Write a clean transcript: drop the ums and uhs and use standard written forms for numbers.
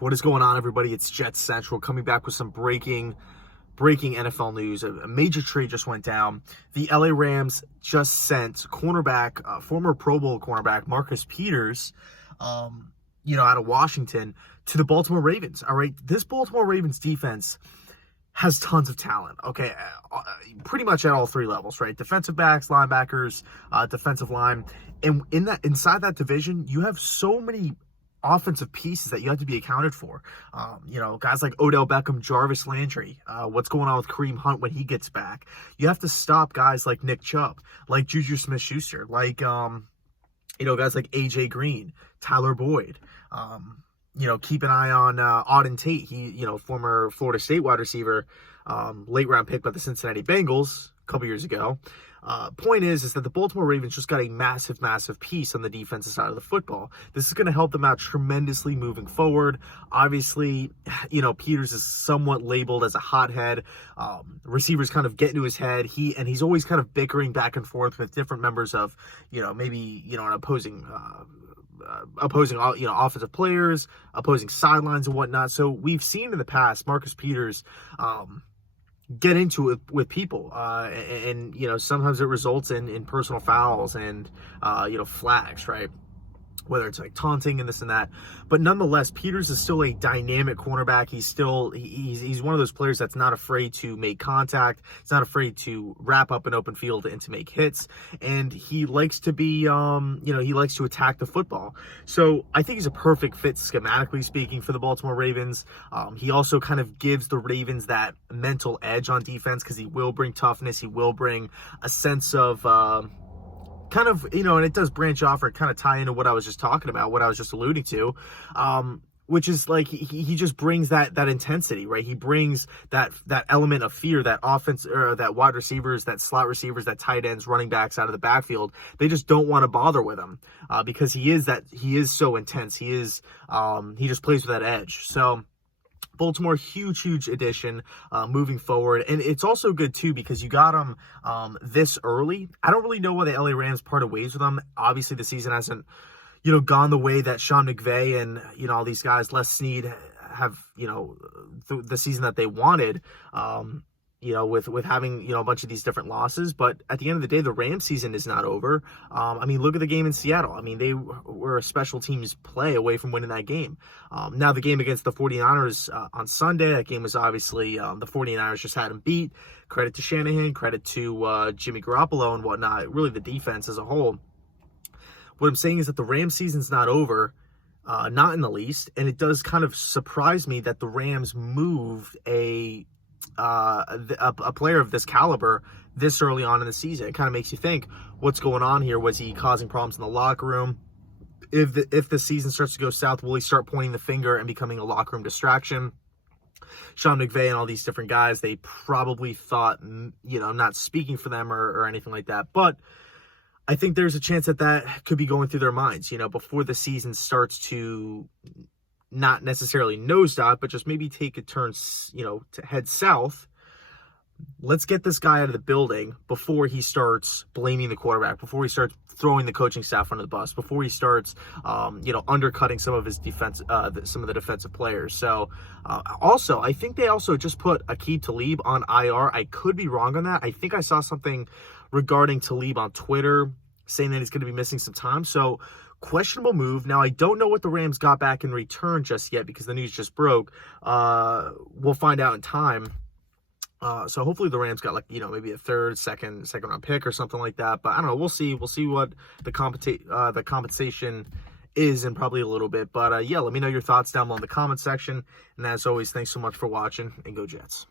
What is going on, everybody? It's Jets Central coming back with some breaking NFL news. A major trade just went down. The LA Rams just sent cornerback, former Pro Bowl cornerback Marcus Peters, out of Washington to the Baltimore Ravens. All right, this Baltimore Ravens defense has tons of talent. Okay, pretty much at all three levels, right? Defensive backs, linebackers, defensive line, and inside that division, you have so many offensive pieces that you have to be accounted for. Guys like Odell Beckham, Jarvis Landry, what's going on with Kareem Hunt when he gets back. You have to stop guys like Nick Chubb, like Juju Smith-Schuster, like, guys like AJ Green, Tyler Boyd. Keep an eye on Auden Tate. He, former Florida State wide receiver, late round pick by the Cincinnati Bengals a couple years ago. Point is that the Baltimore Ravens just got a massive piece on the defensive side of the football. This is going to help them out tremendously moving forward. Obviously, Peters is somewhat labeled as a hothead. Receivers kind of get into his head. He's always kind of bickering back and forth with different members of, an opposing offensive players, opposing sidelines and whatnot. So we've seen in the past Marcus Peters get into it with people, and sometimes it results in personal fouls and flags, right? Whether it's like taunting and this and that, but nonetheless, Peters is still a dynamic cornerback. He's one of those players that's not afraid to make contact. He's not afraid to wrap up an open field and to make hits, and he likes to be, he likes to attack the football. So I think he's a perfect fit schematically speaking for the Baltimore Ravens. He also kind of gives the Ravens that mental edge on defense because he will bring toughness. He will bring a sense of and it does branch off or kind of tie into what I was just talking about, what I was just alluding to, which is like he just brings that intensity, right? He brings that element of fear, that offense or that wide receivers, that slot receivers, that tight ends, running backs out of the backfield. They just don't want to bother with him because he is so intense. He just plays with that edge. So Baltimore, huge addition moving forward. And it's also good, too, because you got him this early. I don't really know why the LA Rams parted ways with him. Obviously, the season hasn't, gone the way that Sean McVay and, all these guys, Les Snead, have, the season that they wanted, with having, a bunch of these different losses. But at the end of the day, the Rams season is not over. Look at the game in Seattle. They were a special teams play away from winning that game. Now the game against the 49ers on Sunday, that game was obviously, the 49ers just had them beat. Credit to Shanahan, credit to Jimmy Garoppolo and whatnot, really the defense as a whole. What I'm saying is that the Rams season's not over. Not in the least. And it does kind of surprise me that the Rams moved a player of this caliber this early on in the season. It kind of makes you think, what's going on here? Was he causing problems in the locker room? If the season starts to go south, will he start pointing the finger and becoming a locker room distraction? Sean McVay and all these different guys, they probably thought, I'm not speaking for them or anything like that, but I think there's a chance that could be going through their minds, before the season starts to not necessarily nosedive, but just maybe take a turn, to head south. Let's get this guy out of the building before he starts blaming the quarterback, before he starts throwing the coaching staff under the bus, before he starts, undercutting some of his defense, some of the defensive players. So, also, I think they also just put Aqib Talib on IR. I could be wrong on that. I think I saw something regarding Talib on Twitter saying that he's going to be missing some time. So, questionable move. Now, I don't know what the Rams got back in return just yet because the news just broke. We'll find out in time. So hopefully the Rams got maybe a second round pick or something like that. But I don't know. We'll see. We'll see what the compensation is in probably a little bit. But let me know your thoughts down below in the comment section. And as always, thanks so much for watching, and go Jets.